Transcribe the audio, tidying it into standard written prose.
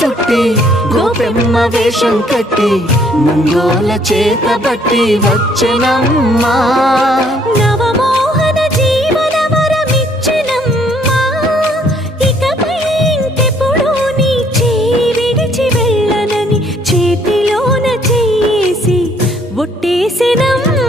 చుట్టి గోపెమ్మ వేషం కట్టి ముంగోల చేత బట్టి వచ్చెనమ్మా నవమోహన జీవన వరమిచ్చెనమ్మా ఇకపై ఇంకెప్పుడు నీ చేయి విడిచి వెళ్ళనని చేతిలోన చేసి ఒట్టేసెనమ్మా